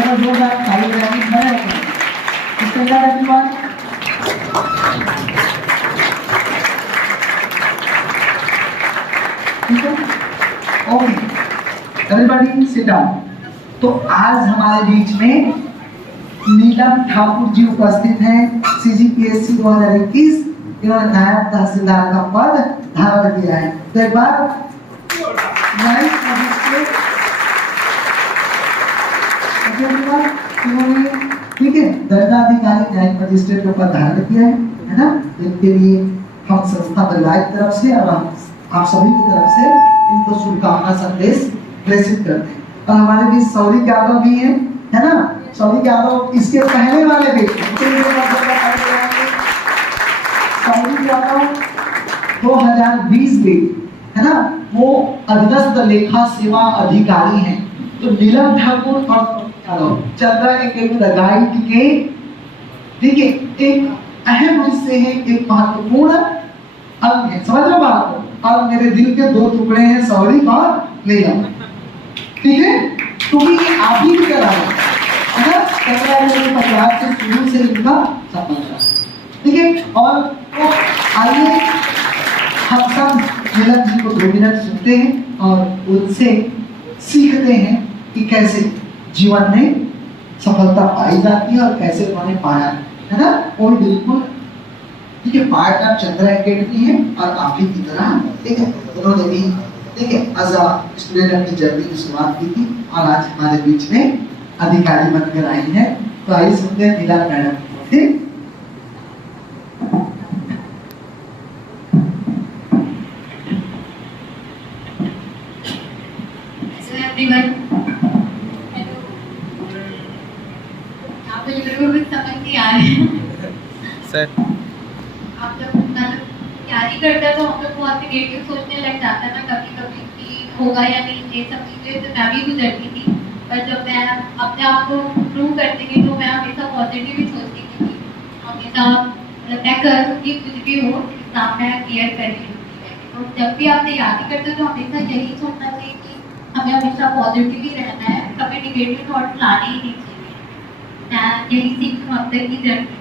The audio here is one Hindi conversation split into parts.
अगर जोरदार ताली बजाएंगे मजा आएगा। इसके बाद एवरीवन ठीक है, ओके एवरीबॉडी सिट डाउन। तो आज हमारे बीच में नीलम ठाकुर जी उपस्थित हैं। CGPSC 2021 इन्होंने नायब तहसीलदार का पद धारण किया है। तो एक बार ठीक है, दंडाधिकारी न्यायिक मजिस्ट्रेट का पद धारण किया है ना। इनके लिए हम संस्था परिवार की तरफ से और आप सभी की तरफ से इनको शुभकामना संदेश प्रेषित करते हैं। और हमारे बीच सौरिक यादव भी है ना। सौरिक यादव इसके पहले वाले भी सौरिक यादव 2020 में है ना, वो अधीनस्थ लेखा सेवा अधिकारी हैं। तो नीलम ठाकुर और चल रहा है एक गाइड के, ठीक है, एक अहम हिस्से है, एक महत्वपूर्ण अंग है। समझ लो बात को। और मेरे दिल के दो टुकड़े हैं, सौरिक और नीलम, ठीक है। क्योंकि ये आप ही की तरह है ना, परिवार से शुरू से इनका संबंध है, ठीक है। और तो आइए हम सब नीलम जी को 2 मिनट सुनते हैं और उनसे सीखते हैं कि कैसे जीवन में सफलता पाई जाती है और कैसे उन्होंने पाया है ना। वो बिल्कुल ठीक है, पार्ट ऑफ चंद्रा एकेडमी है और आप ही की तरह, ठीक है, उन्होंने भी ठीक है एज अ स्टूडेंट अपनी जर्नी की शुरुआत की थी और आज हमारे बीच में अधिकारी बनकर आई है। तो आइए सुनते हैं नीलम मैडम, ठीक। सर आप जब मतलब तैयारी करते हैं तो हम लोग बहुत नेगेटिव सोचने लग जाता है ना कभी कभी कि होगा या नहीं, ये सब चीज़ें तो मैं भी गुजरती थी। पर जब मैं अपने आप को प्रूव करती थी तो मैं हमेशा पॉजिटिव ही सोचती थी कि हमेशा मतलब मैं करूँगी, कुछ भी हो एग्जाम में क्लियर करनी होती है। तो जब भी आप तैयारी करते हो तो हमेशा यही सोचना चाहिए कि हमें हमेशा पॉजिटिव ही रहना है, कभी निगेटिव थॉट लाने ही नहीं चाहिए। मैं यही सीख हूँ अब तक की जर्नी में।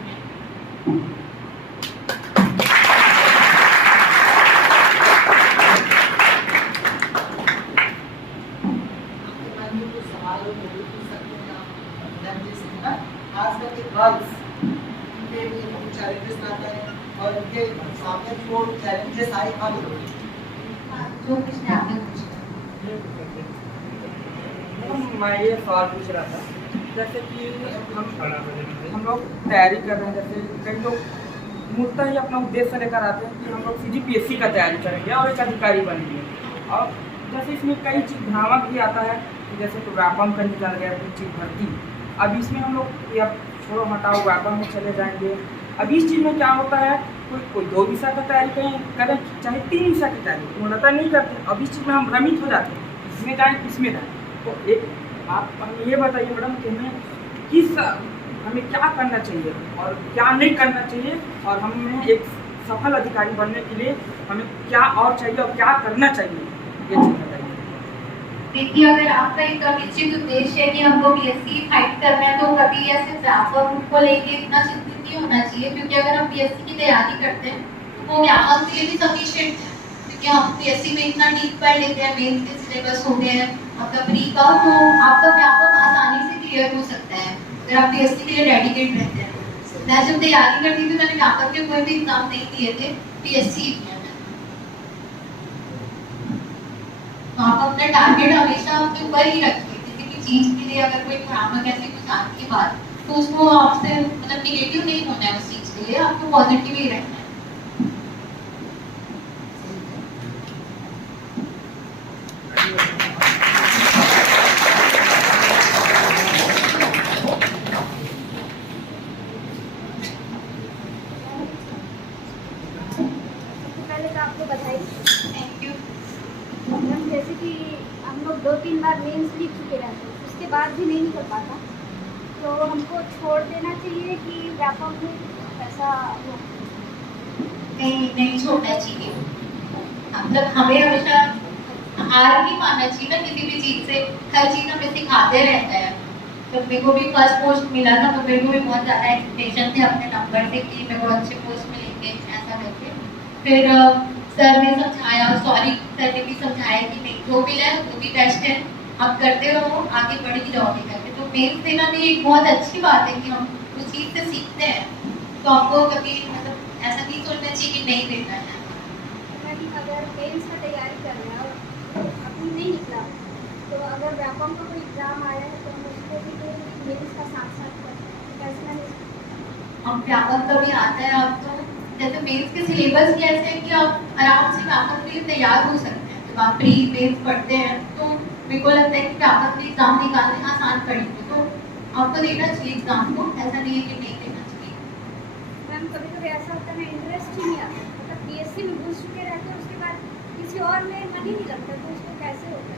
और उनके सामने जो चैलेंजेस आए जो कुछ आपने मैं ये सवाल पूछ रहा था, जैसे कि हम लोग तैयारी कर रहे हैं, जैसे कई लोग मूलतः ही अपना उद्देश्य लेकर आते हैं कि हम लोग CGPSC का तैयारी करेंगे और एक अधिकारी बनेंगे। और जैसे इसमें कई चीज़ भ्रामक भी आता है कि जैसे तो व्यापम का निकल गया कुछ चीज़ भर्ती, अब इसमें हम लोग या छोड़ो हटाओ व्यापम में चले जाएंगे। अब इस चीज़ में क्या होता है, कोई 2 विषय का तैयारी करें चाहे 3 विषय की तैयारी, पूर्णतः नहीं करते। अब इस चीज़ में हम भ्रमित हो जाते हैं, इसमें जाएँ किसमें जाएँ। तो एक आप हमें ये बताइए मैडम कि हमें क्या करना चाहिए और क्या नहीं करना चाहिए, और हमें एक सफल अधिकारी बनने के लिए हमें क्या और चाहिए और क्या करना चाहिए, ये चीज़ बताइए। देखिए, अगर आपका एक निश्चित उद्देश्य है कि हमको BSc फाइट करना है तो कभी ऐसे व्यापक को लेके इतना चिंतित नहीं होना चाहिए, क्योंकि अगर हम BSc की तैयारी करते हैं तो वो व्यापक के लिए भी सफिशिएंट है, क्योंकि हम BSc में इतना डीप पढ़ लेते हैं, मेन के सिलेबस हो गए हैं आपका प्री का, तो आपका व्यापक आसानी से क्लियर हो सकता है अगर आप BSc के लिए डेडिकेट रहते हैं। मैं जब तैयारी करती थी मैंने व्यापक के कोई भी एग्जाम नहीं दिए थे, BSc आप अपना टारगेट हमेशा अपने ऊपर ही रखिए। किसी भी चीज के लिए अगर कोई भ्रामक ऐसी कुछ आती है बात, तो उसको आपसे मतलब निगेटिव नहीं होना है, उस चीज के लिए आपको पॉजिटिव ही रहना है। पहले तो आपको बधाई। Thank you. जैसे कि हम लोग 2-3 बार मेंस लिख चुके रहते हैं, उसके बाद भी नहीं निकल पाता, तो हमको छोड़ देना चाहिए कि व्यापक में ऐसा हो? नहीं छोड़ना चाहिए। मतलब हमें हमेशा हार नहीं मानना चाहिए ना किसी भी चीज से, हर चीज हमें सिखाते रहता है। जब मेरे को भी फर्स्ट पोस्ट मिला था तो मेरे को भी बहुत ज़्यादा एक्सपेक्टेशन थे अपने नंबर से कि मेरे को अच्छे पोस्ट मिलेंगे ऐसा करके। फिर सर ने समझाया, सॉरी सर ने भी समझाया कि नहीं जो भी है वो भी बेस्ट है, आप करते रहो, आगे बढ़ जाओगे करके। तो मेंस देना भी एक बहुत अच्छी बात है कि हम उस चीज़ से सीखते हैं। तो आपको कभी मतलब ऐसा नहीं सोचना चाहिए कि नहीं देना है। अगर मेंस का तैयारी कर रहे हैं और अभी नहीं निकला, तो अगर व्यापम का कोई एग्जाम आया है तो हम उसको भी मेंस का साथ साथ कैसे मैनेज। अब व्यापक का भी आता है, अब तो जैसे मेंस के सिलेबस ही ऐसे है कि आप आराम से व्यापक के लिए तैयार हो सकते हैं। जब आप प्री मेंस पढ़ते हैं तो मेरे को लगता है कि व्यापक में एग्जाम निकालने आसान पड़ेंगे, तो आपको देना चाहिए एग्जाम को, ऐसा नहीं है कि नहीं देना चाहिए। मैम कभी कभी ऐसा होता है ना, इंटरेस्ट ही नहीं आता, मतलब पीएससी में घुस चुके रहते हैं, उसके बाद किसी और में मन ही नहीं लगता, तो उसको कैसे होता है?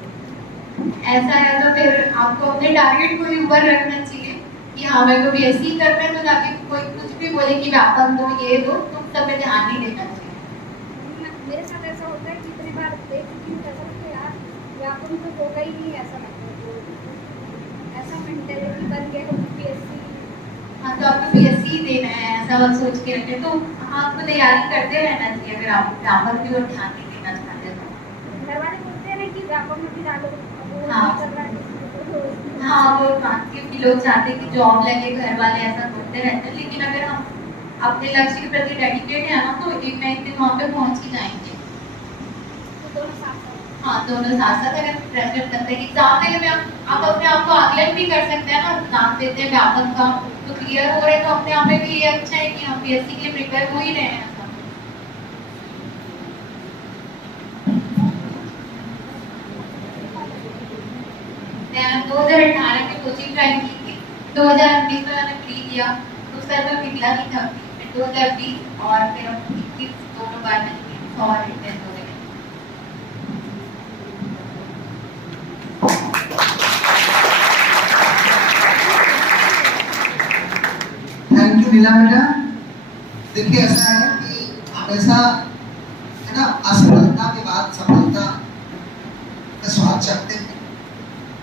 ऐसा है तो फिर आपको अपने टारगेट को ही ऊपर रखना चाहिए कि हाँ मेरे को बीएससी करना है, तो जाके कोई कुछ भी बोले कि व्यापक दो ये दो, तो सब में ध्यान नहीं देना चाहिए। मेरे साथ ऐसा होता है कि कितनी बार देख चुकी हूँ, ऐसा लगता है यार व्यापम तो होगा ही नहीं, ऐसा लगता है, तो ऐसा मेंटेलिटी बन गया है पीएससी। हाँ तो आपको बीएससी देना है ऐसा बात सोच के रखें, तो आपको तैयारी करते रहना चाहिए अगर आप व्यापक की ओर ध्यान नहीं देना चाहते हैं तो। घर वाले बोलते हैं ना कि व्यापम में भी डालो, हाँ। हाँ वो मानती कि लोग चाहते हैं कि जॉब लगे, घर वाले ऐसा बोलते रहते हैं, लेकिन अगर हम अपने लक्ष्य के प्रति डेडिकेट है ना तो एक ना एक दिन वहाँ पे पहुँच ही जाएंगे। हाँ दोनों साथ साथ अगर प्रेशर करते हैं एग्जाम देने में आप अपने आप को आकलन भी कर सकते हैं ना, एग्जाम देते हैं व्यापक का तो क्लियर हो रहे हैं, तो अपने आप में भी ये अच्छा है कि हम पीएससी के लिए प्रिपेयर हो ही रहे हैं। 2018 की कोचिंग ज्वाइन की थी, 2019 में मैंने फ्री किया, उस टाइम में निकला नहीं था, फिर 2020 और फिर 21 दोनों बार में 100 और 10 हो गए। थैंक यू नीला बेटा। देखिए ऐसा है कि हमेशा है ना, असफलता के बाद सफलता का स्वाद चखते हैं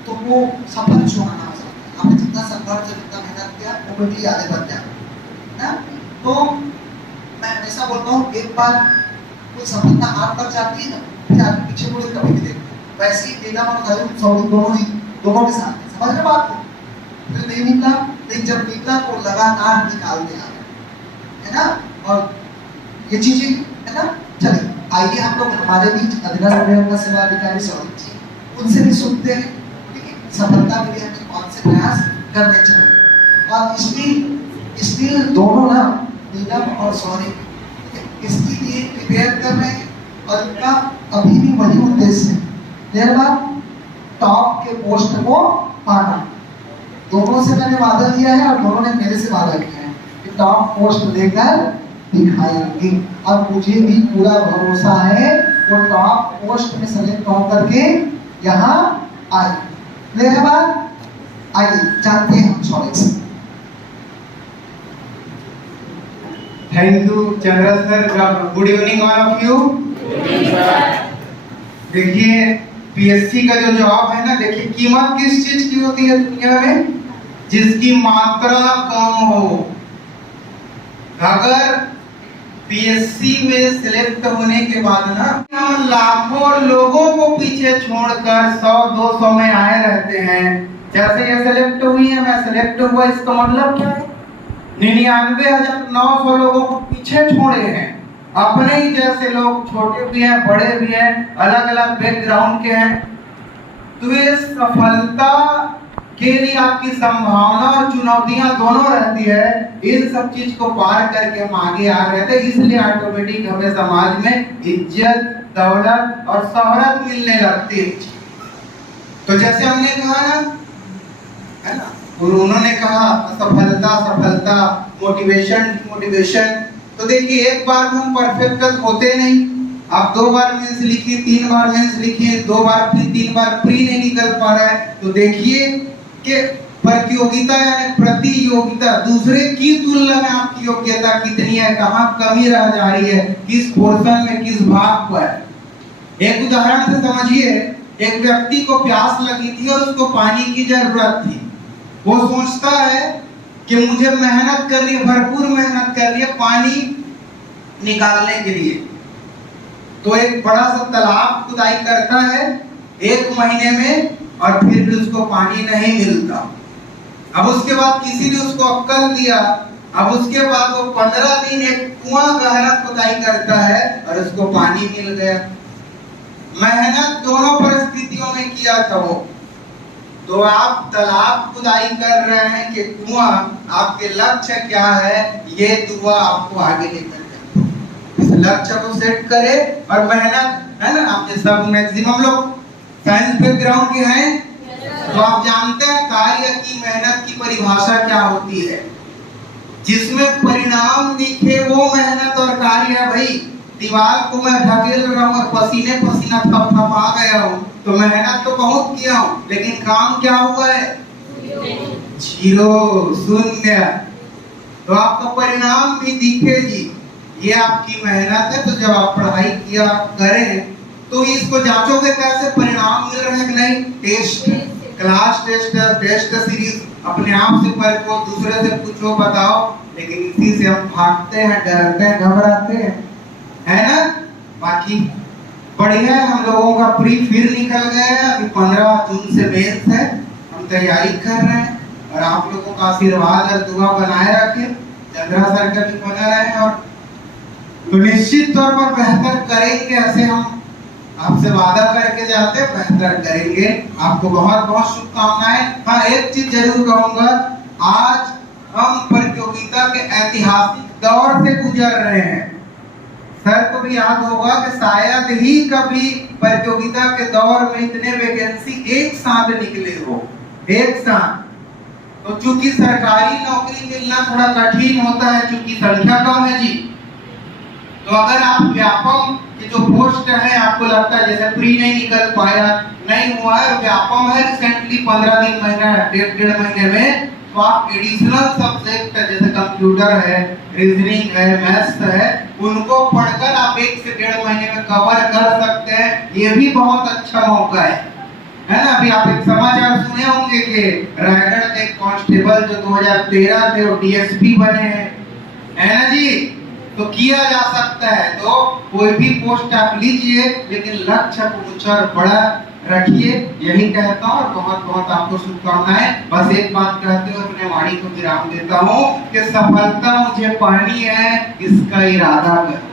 तो वो सफल सुहाना हो सकता है। आपने जितना संघर्ष जितना मेहनत किया वो बिल्कुल आगे बढ़ जाए ना। तो मैं हमेशा बोलता हूँ एक बार कोई सफलता हाथ पर जाती है ना, फिर आगे पीछे मुड़े कभी नहीं देखते। वैसे ही नीला और धर्म सौरभ दोनों के साथ समझ रहे बात को। फिर नहीं निकला, लेकिन जब निकला तो लगातार निकालते आ गए है ना। और ये चीजें है ना। चलिए आइए हम लोग हमारे बीच अधिकारी सेवा अधिकारी सौरभ जी, उनसे भी सुनते हैं सफलता के लिए हमें कौन से प्रयास करने चाहिए। और स्टिल दोनों ना नीलम और सौरभ इसके लिए प्रिपेयर कर रहे हैं और इनका अभी भी वही उद्देश्य है, देर बाद टॉप के पोस्ट को पाना। दोनों से मैंने वादा लिया है और दोनों ने मेरे से वादा किया है कि टॉप पोस्ट लेकर दिखाएंगे, और मुझे भी पूरा भरोसा है वो टॉप पोस्ट में सेलेक्ट होकर के यहाँ आए। मेरे बाद आइए जानते हैं हम सॉरी से। Thank you Chandra sir. Good evening all of you. देखिए पीएससी का जो जॉब है ना, देखिए कीमत किस चीज की होती है दुनिया में, जिसकी मात्रा कम हो। अगर पीएससी में सिलेक्ट होने के बाद ना हम लाखों लोगों को पीछे छोड़कर 100-200 में आए रहते हैं। जैसे ये सिलेक्ट हुई है, मैं सिलेक्ट हुआ, इसका मतलब क्या है? 99,900 लोगों को पीछे छोड़े हैं। अपने ही जैसे लोग, छोटे भी हैं बड़े भी हैं, अलग अलग बैकग्राउंड के हैं। तो ये सफलता के लिए आपकी संभावना और चुनौतियां दोनों रहती है। इन सब चीज को पार करके हम आगे आ रहे थे, इसलिए ऑटोमेटिक हमें समाज में इज्जत, दौलत और शोहरत मिलने लगती है। तो जैसे हमने कहा ना, है ना, और उन्होंने कहा सफलता सफलता, मोटिवेशन। तो देखिए एक बार में हम परफेक्ट होते नहीं। आप 2 बार मेंस लिखिए, 3 बार मेंस लिखिए, 2 बार प्री, 3 बार प्री नहीं निकल पा रहा है, तो देखिए कि प्रतियोगिता यानी प्रतियोगिता, दूसरे की तुलना में आपकी योग्यता कितनी है, कहाँ कमी रह जा रही है, किस पोर्शन में, किस भाग पर। एक उदाहरण से समझिए, एक व्यक्ति को प्यास लगी थी और उसको पानी की जरूरत थी। वो सोचता है कि मुझे मेहनत करनी है, भरपूर मेहनत करनी है पानी निकालने के लिए। तो एक बड़ा सा तालाब खुदाई करता है 1 महीने में, और फिर भी उसको पानी नहीं मिलता। अब उसके बाद किसी ने उसको अक्कल दिया, अब उसके बाद वो 15 दिन एक कुआं गहरा खुदाई करता है और उसको पानी मिल गया। मेहनत दोनों परिस्थितियों में किया था वो। तो आप तालाब खुदाई कर रहे हैं कि कुआं, आपके लक्ष्य क्या है, ये दुआ आपको आगे लेकर जाए। इस लक्ष्य को सेट करे और मेहनत, है ना। आपने सब मैक्सिमम लोग साइंस बैकग्राउंड के हैं, तो आप जानते हैं कार्य की मेहनत की परिभाषा क्या होती है। जिसमें परिणाम दिखे वो मेहनत और कार्य है। भाई दीवार को मैं ढकेल रहा हूँ और पसीने पसीना थपथपा गया हूँ, तो मेहनत तो बहुत किया हूँ, लेकिन काम क्या हुआ है? 0, शून्य। तो आपका परिणाम भी दिखे जी, ये आपकी मेहनत है। तो जब आप पढ़ाई किया करें तो इसको जांचोगे कैसे, परिणाम मिल रहे हैं कि नहीं। Test, class test, test series अपने आप से पढ़ो, दूसरे से पूछो, बताओ, लेकिन इसी से हम भागते हैं, डरते हैं, घबराते हैं, है ना। बाकी बढ़िया है, हम लोगों का प्री फिर निकल गया है। अभी 15 जून से मेंस है, हम तैयारी कर रहे हैं, और आप लोगों का आशीर्वाद और दुआ बनाए रखे, चंद्रा सर का भी बना रहे, और तो निश्चित तौर पर बेहतर करेंगे। ऐसे हम आपसे वादा करके जाते हैं, बेहतर करेंगे। आपको बहुत बहुत शुभकामनाएं। हाँ, एक चीज जरूर कहूंगा, आज हम प्रतियोगिता के ऐतिहासिक दौर से गुजर रहे हैं। सर को भी याद होगा कि शायद ही कभी प्रतियोगिता के दौर में इतने वैकेंसी एक साथ निकले हो, एक साथ। तो चूंकि सरकारी नौकरी मिलना थोड़ा कठिन होता है, चूंकि संख्या कम है जी। तो अगर आप व्यापम की जो पोस्ट है, आपको लगता है जैसे प्री नहीं निकल पाया, नहीं हुआ है, व्यापम है रिसेंटली 15 दिन, महीना, 1.5 महीने में, तो आप एडिशनल सब्जेक्ट जैसे कंप्यूटर है, रीजनिंग है, मैथ्स है, उनको पढ़कर आप 1 से 1.5 महीने में कवर कर सकते हैं। ये भी बहुत अच्छा मौका है ना। अभी आप एक समाचार सुने होंगे कि रायगढ़ के कांस्टेबल जो 2013 थे वो डीएसपी बने हैं, है ना जी। तो किया जा सकता है, तो कोई भी पोस्ट आप लीजिए, लेकिन लक्ष्य को ऊंचा और बड़ा रखिए, यही कहता हूँ। और बहुत बहुत आपको शुभकामनाएं। बस एक बात कहते हुए अपने वाणी को विराम देता हूँ कि सफलता मुझे पानी है, इसका इरादा करो।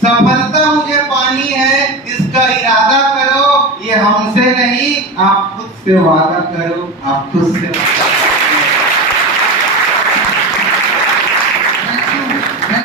सफलता मुझे पानी है, इसका इरादा करो। ये हमसे नहीं, आप खुद से वादा करो, आप खुद से